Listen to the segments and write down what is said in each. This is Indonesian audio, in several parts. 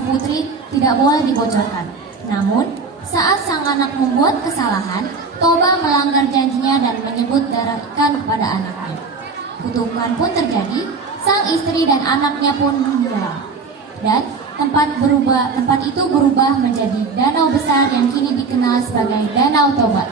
sang putri tidak boleh dibocorkan. Namun, saat sang anak membuat kesalahan, Toba melanggar janjinya dan menyebut darah ikan kepada anaknya. Kutukan pun terjadi, sang istri dan anaknya pun menghilang. Dan tempat itu berubah menjadi danau besar yang kini dikenal sebagai Danau Toba.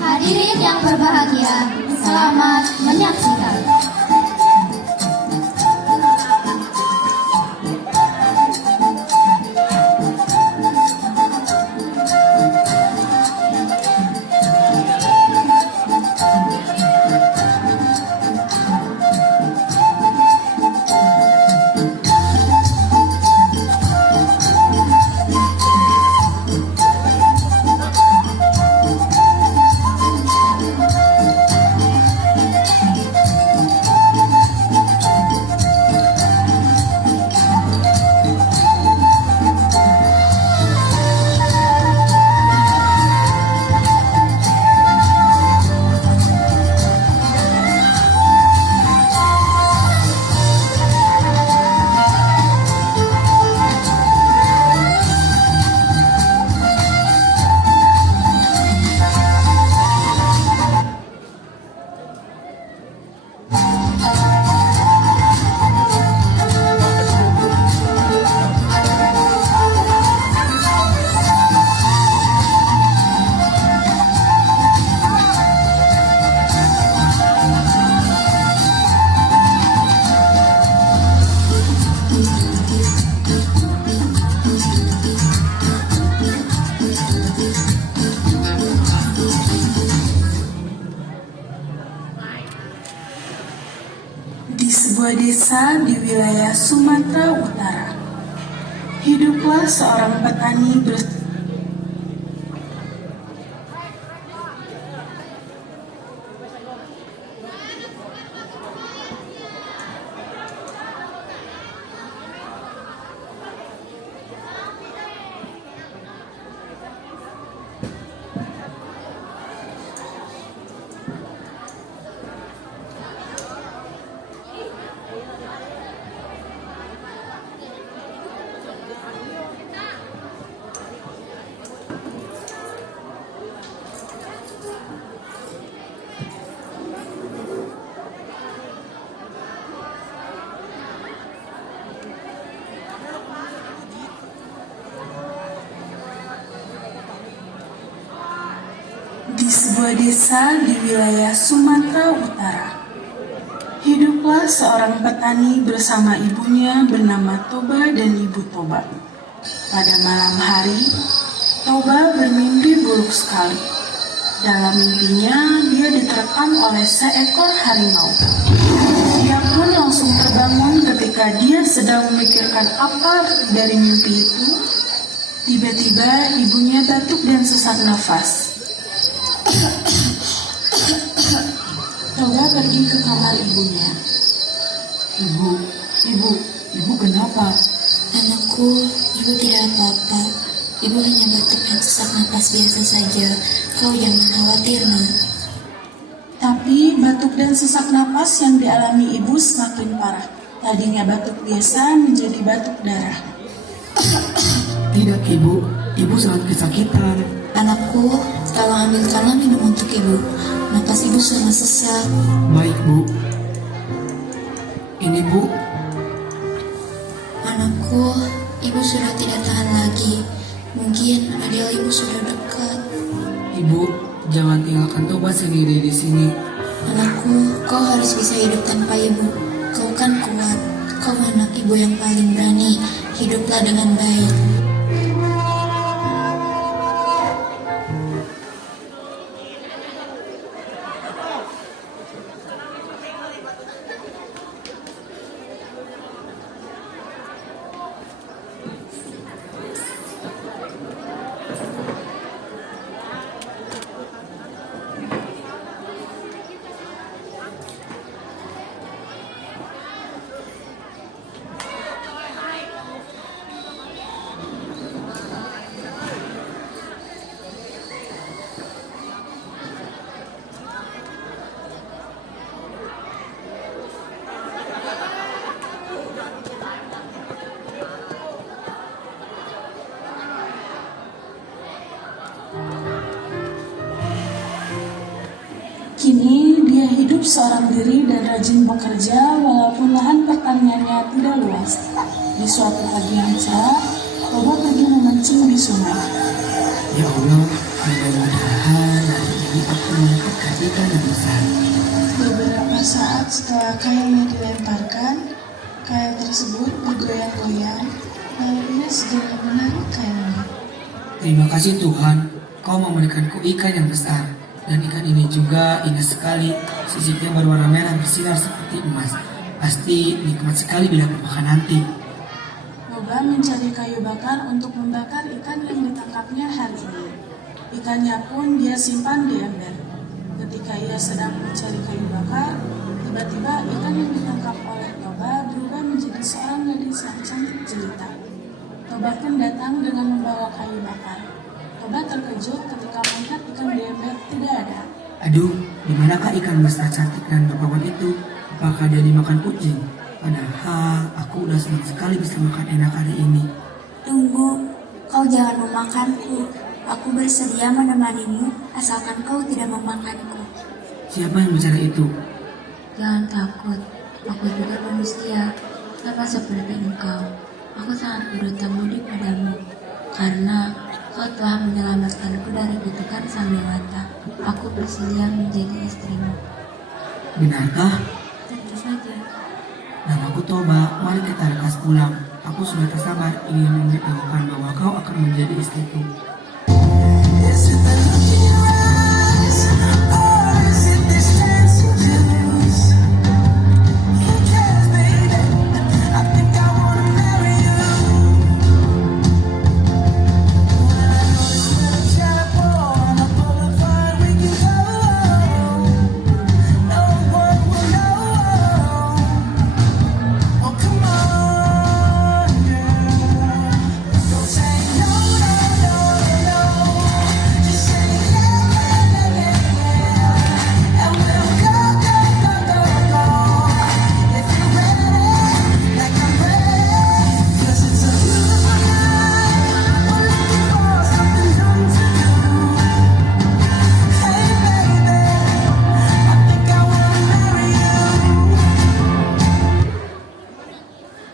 Hadirin yang berbahagia, selamat menyaksikan. Di sebuah desa di wilayah Sumatera Utara, hiduplah seorang petani Di sebuah desa di wilayah Sumatera Utara, hiduplah seorang petani bersama ibunya bernama Toba dan Ibu Toba. Pada malam hari, Toba bermimpi buruk sekali. Dalam mimpinya, dia diterkam oleh seekor harimau. Dia pun langsung terbangun ketika dia sedang memikirkan apa dari mimpi itu. Tiba-tiba ibunya batuk dan sesak nafas. Toba pergi ke kamar ibunya. Ibu kenapa? Anakku, ibu tidak apa-apa. Ibu hanya batuk dan sesak napas biasa saja. Kau jangan khawatir, Nak. Tapi batuk dan sesak napas yang dialami ibu semakin parah. Tadinya batuk biasa menjadi batuk darah. Tidak, ibu sangat kesakitan. Anakku, tolong ambilkanlah minum untuk ibu. Napas ibu sangat sesak. Baik, Bu. Ini, Bu. Anakku, ibu sudah tidak tahan lagi. Mungkin adil ibu sudah dekat. Ibu, jangan tinggalkan Toba sendiri di sini. Anakku, kau harus bisa hidup tanpa ibu. Kau kan kuat. Kau anak ibu yang paling berani. Hiduplah dengan baik. Kini dia hidup seorang diri dan rajin bekerja walaupun lahan pertaniannya tidak luas. Di suatu pagi yang cerah, Toba pergi memancing di sungai. Ya Allah, mudah-mudahan hari ini aku mendapatkan ikan yang besar. Beberapa saat setelah kayunya dilemparkan, kail tersebut bergoyang-goyang, lalu ia segera menarik kayunya. Terima kasih Tuhan, Kau memberikanku ikan yang besar. Dan ikan ini juga indah sekali, sisipnya berwarna merah bersinar seperti emas. Pasti nikmat sekali bila kumakan nanti. Toba mencari kayu bakar untuk membakar ikan yang ditangkapnya hari ini. Ikannya pun dia simpan di ember. Ketika ia sedang mencari kayu bakar, tiba-tiba ikan yang ditangkap oleh Toba berubah menjadi seorang gadis yang cantik jelita. Toba pun datang dengan membawa kayu bakar. Toba terkejut ketika melihat ikan di ember tidak ada. Aduh, di manakah ikan besar cantik dan berpawan itu? Apakah dia dimakan kucing? Padahal aku udah senang sekali bisa makan enak hari ini. Tunggu, kau jangan memakanku. Aku bersedia menemanimu asalkan kau tidak memakanku. Siapa yang bicara itu? Jangan takut, aku juga manusia, sama seperti engkau. Aku sangat berhutang budi padamu, karena kau telah menyelamatkanku dari kutukan sang dewata. Aku bersedia menjadi istrimu. Benarkah? Tentu saja. Namaku Toba, mari kita lekas pulang. Aku sudah tak sabar ingin memberitahukan bahwa kau akan menjadi istriku.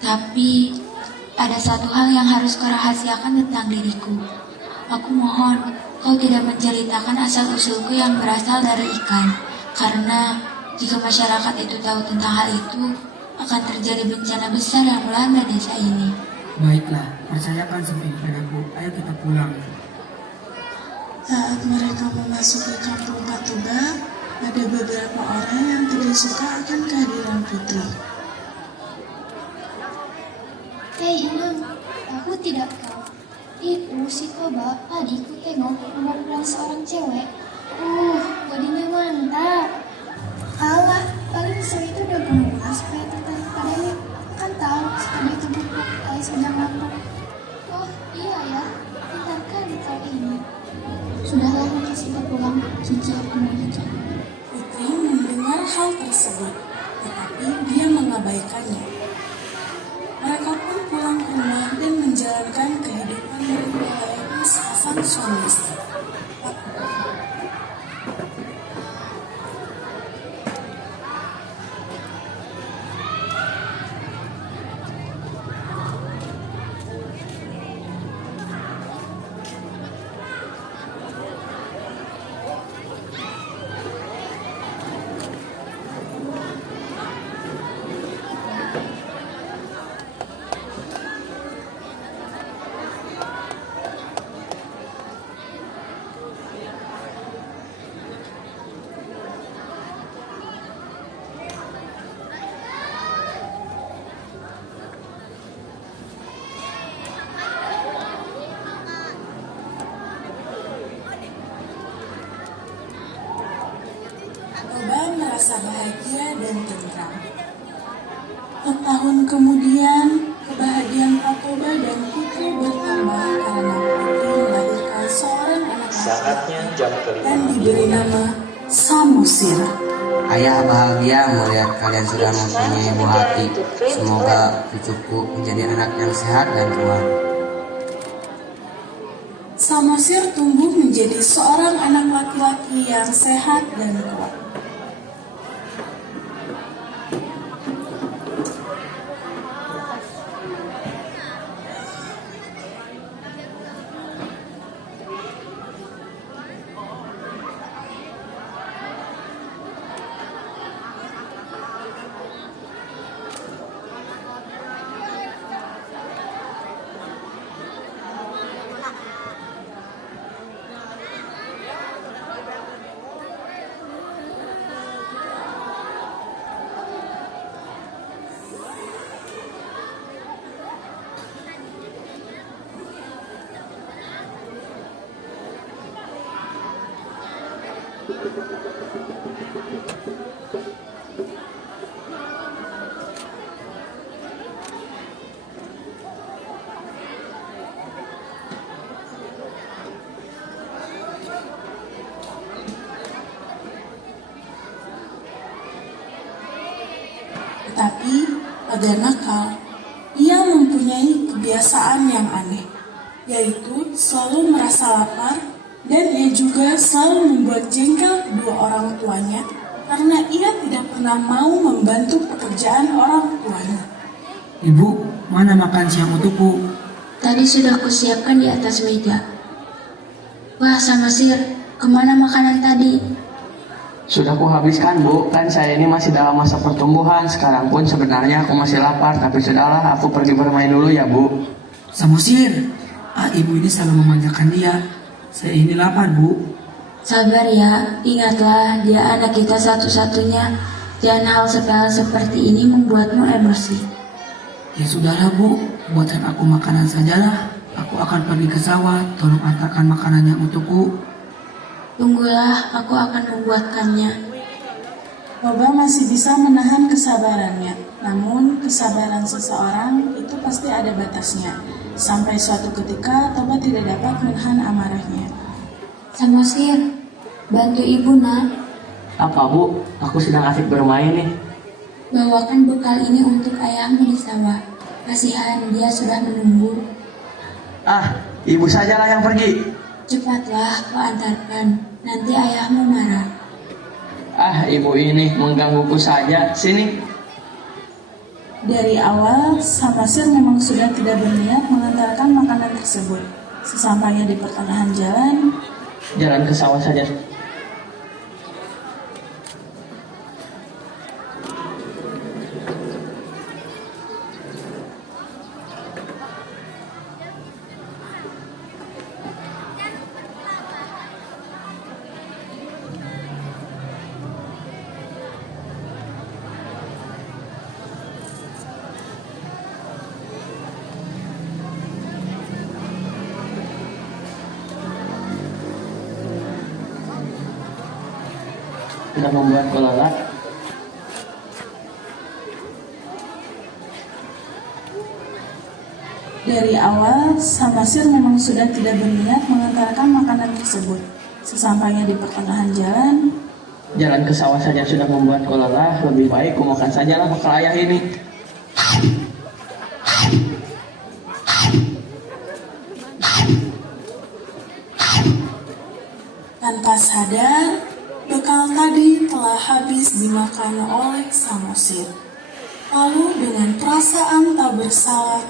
Tapi ada satu hal yang harus kau rahasiakan tentang diriku. Aku mohon kau tidak menceritakan asal-usulku yang berasal dari ikan. Karena jika masyarakat itu tahu tentang hal itu, akan terjadi bencana besar yang melanda desa ini. Baiklah, percayakan semua ini padaku. Ayo kita pulang. Saat mereka memasuki kampung Patoba, ada beberapa orang yang tidak suka akan kehadiran putri. Hei Inang, aku tidak tahu. Itu si Toba tadi ku tengok memandang seorang cewek. Bodinya mantap. Alah, paling saya itu udah guna supaya tertarik padanya. Kan tahu sekali itu bubuk alias ujang lambung. Oh iya ya, pintar kali kau ini. Sudahlah, kasih kita pulang. Cici aku mau jajan. Putri mendengar hal tersebut, tetapi dia mengabaikannya. Mereka pun pulang ke rumah dan menjalankan kehidupan yang melayani sepasang suami istri. Toba merasa bahagia dan tentram. Setahun kemudian, kebahagiaan Patoba dan Putri bertambah karena Putri melahirkan seorang anak Saatnya jam kelima. dan diberi nama Samosir. Ayah bahagia melihat kalian sudah mempunyai ibu hati. Semoga cucuku menjadi anak yang sehat dan kuat. Samosir tumbuh menjadi seorang anak laki-laki yang sehat dan kuat. Tetapi pada nakal, ia mempunyai kebiasaan yang aneh, yaitu selalu merasa lapar dan ia juga selalu membuat jengkel kedua orang tuanya karena ia tidak pernah mau membantu pekerjaan orang tuanya. Ibu, mana makan siang untukku? Tadi sudah kusiapkan di atas meja. Wah, Samasir, kemana makanan tadi? Sudah kuhabiskan, Bu. Kan saya ini masih dalam masa pertumbuhan. Sekarang pun sebenarnya aku masih lapar, tapi sudahlah, aku pergi bermain dulu ya, Bu. Samosir, ibu ini selalu memanjakan dia. Saya ini lapar, Bu. Sabar ya, ingatlah dia anak kita satu-satunya. Jangan hal sepele seperti ini membuatmu emosi. Ya sudahlah, Bu. Buatkan aku makanan sajalah. Aku akan pergi ke sawah. Tolong antarkan makanannya untukku. Tunggulah, aku akan membuatkannya. Toba masih bisa menahan kesabarannya, namun kesabaran seseorang itu pasti ada batasnya. Sampai suatu ketika Toba tidak dapat menahan amarahnya. Samosir, bantu ibu nak. Apa, Bu? Aku sedang asik bermain nih. Bawakan bekal ini untuk ayahmu di sawah. Kasihan dia sudah menunggu. Ibu sajalah yang pergi. Cepatlah kau antarkan, nanti ayahmu marah. Ibu ini menggangguku saja. Sini. Dari awal, Samasir memang sudah tidak berniat mengantarkan makanan tersebut. Sesampainya di pertengahan jalan, Jalan ke sawah saja. Sudah membuatku lelah. dari awal Samasir memang sudah tidak berniat mengantarkan makanan tersebut. Sesampainya di pertengahan jalan, Jalan ke sawah saja sudah membuatku lelah. Lebih baik ku makan sajalah bekal ayah ini. tanpa sadar, bekal tadi telah habis dimakan oleh Samosir. Lalu dengan perasaan tak bersalah,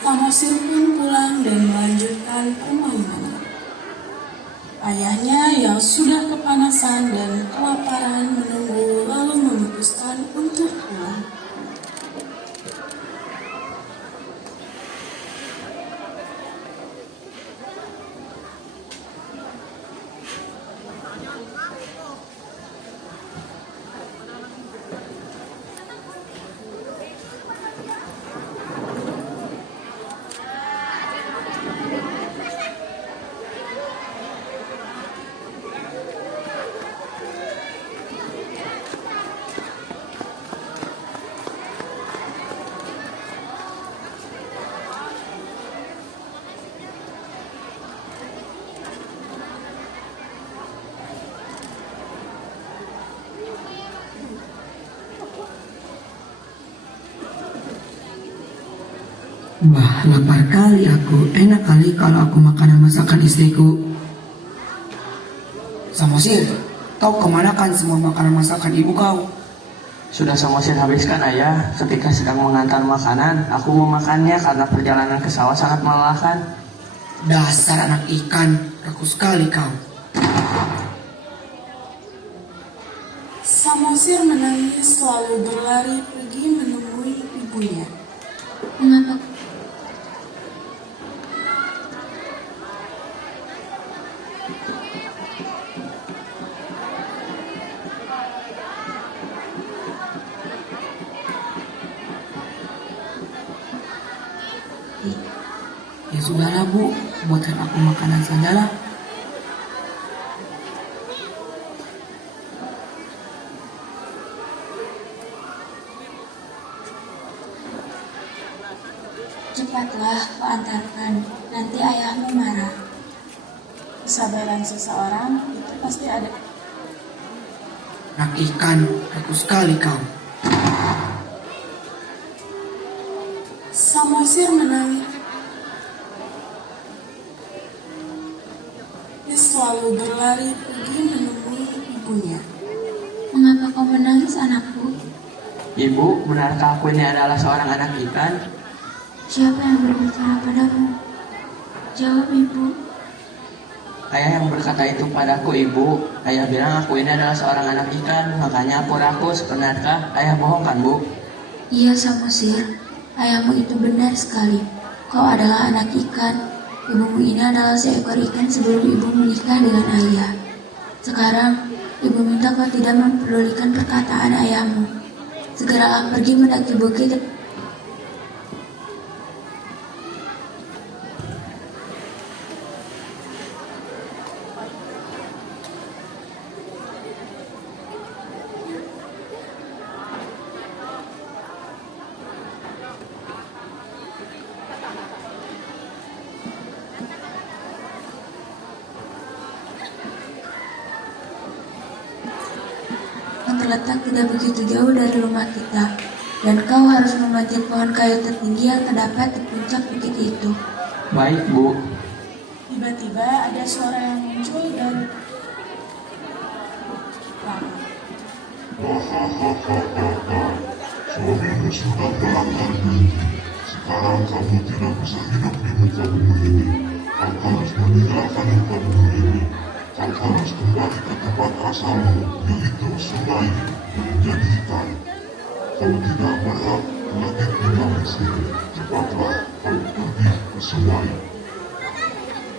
Samosir pun pulang dan melanjutkan permainannya. Ayahnya yang sudah kepanasan dan kelaparan menunggu lalu memutuskan untuk pulang. Bah, lapar kali aku. Enak kali kalau aku makanan masakan istriku. Samosir, kau kemanakan semua makanan masakan ibu kau? Sudah Samosir habiskan ayah. Ketika sedang mengantar makanan, aku memakannya karena perjalanan ke sawah sangat melelahkan. Dasar anak ikan, aku sekali kau. Samosir menangis lalu berlari pergi menemui ibunya. Mengapa? Ya sudahlah bu, buatkan aku makanan sajalah. Cepatlah kau antarkan, nanti ayahmu marah. Kesabaran seseorang itu pasti ada. Anak ikan, aku sekali kau. Samosir menangis. Dia selalu berlari pergi menemui ibunya. Mengapa kau menangis, anakku? Ibu, benarkah aku ini adalah seorang anak ikan? Siapa yang berbicara padamu? Jawab, ibu. Ayah yang berkata itu padaku, ibu. Ayah bilang aku ini adalah seorang anak ikan, makanya aku rakus. Benarkah ayah bohong kan, bu? Iya, Samosir. Ayahmu itu benar sekali. Kau adalah anak ikan. Ibumu ini adalah seekor ikan sebelum ibu menikah dengan ayah. Sekarang, ibu minta kau tidak mempedulikan perkataan ayahmu. Segeralah pergi mendaki bukit. Yang terletak tidak begitu jauh dari rumah kita, dan kau harus memanjat pohon kayu tertinggi yang terdapat di puncak bukit itu. Baik, bu. Tiba-tiba ada suara yang muncul dari belakang. Suamimu sudah melanggar janji. Sekarang kamu tidak bisa hidup di muka bumi ini. Kau harus meninggalkan muka bumi ini. Kau harus kembali ke tempat asalmu, yaitu sungai, menjadi ikan. Kau tidak berhak lagi tinggal di sini. Cepatlah kau pergi ke sungai.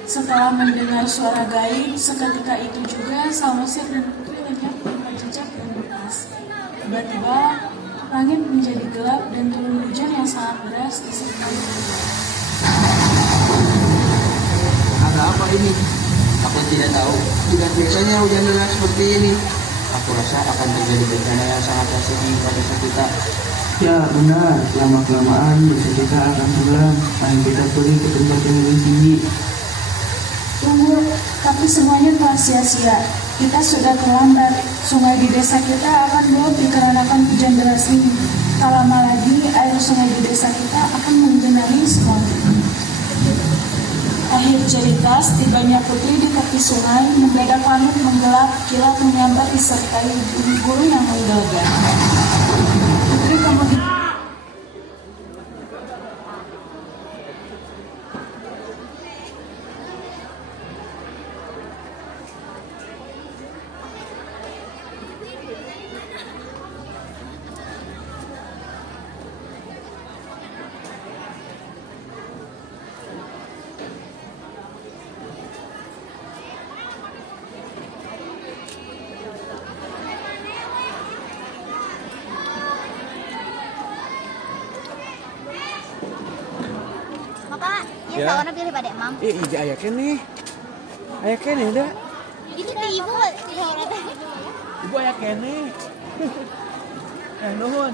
Setelah mendengar suara gaib, seketika itu juga Samosir dan Putri lenyap tanpa jejak dan bekas. Tiba-tiba, langit menjadi gelap dan turun hujan yang sangat deras disertai badai. Ada apa ini? Aku tidak tahu. Tidak biasanya hujan deras seperti ini. Aku rasa akan terjadi bencana yang sangat dahsyat pada kita. Ya benar, lama-kelamaan desa kita akan tenggelam. Ayo kita pergi ke tempat yang lebih tinggi. Tunggu, tapi semuanya telah sia-sia. Kita sudah terlambat. Sungai di desa kita akan meluap dikarenakan hujan deras ini. Tak lama lagi, air sungai di desa kita akan menggenangi semuanya. Akhir cerita, setibanya Putri di tepi sungai, mendadak langit menggelap, kilat menyambar disertai guru yang menggelegar. Putri kemudian Bapak, ya sawana pilih pada Mam. Iya aya kene. Aya kene da. Itu di ibu sawana teh. Ibu aya kene. Nuhun.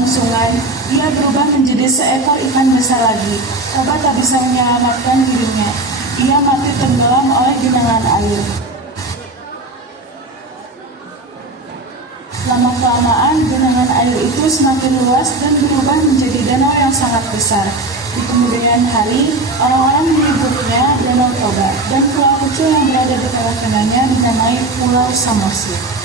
kelangsungan, ia berubah menjadi seekor ikan besar lagi. Toba tak bisa menyelamatkan dirinya. Ia mati tenggelam oleh genangan air. Lama-kelamaan, genangan air itu semakin luas dan berubah menjadi danau yang sangat besar. Di kemudian hari, orang-orang menyebutnya Danau Toba, dan pulau kecil yang berada di tengah-tengahnya dinamai Pulau Samosir.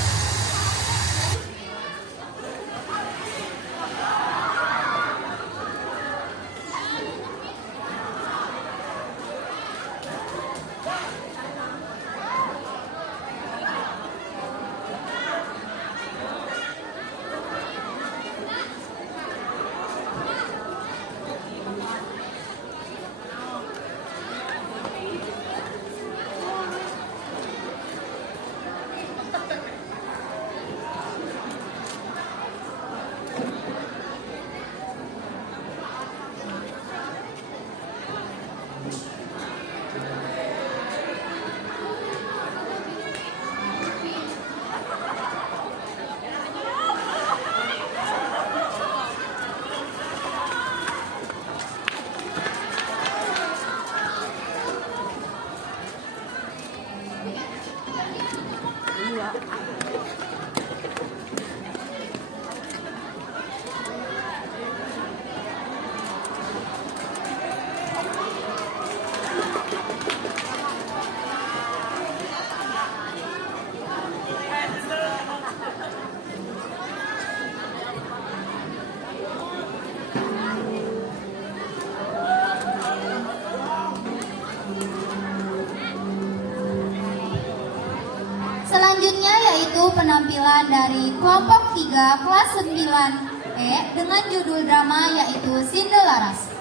Selanjutnya yaitu penampilan dari kelompok 3 kelas 9E dengan judul drama yaitu Cinderella.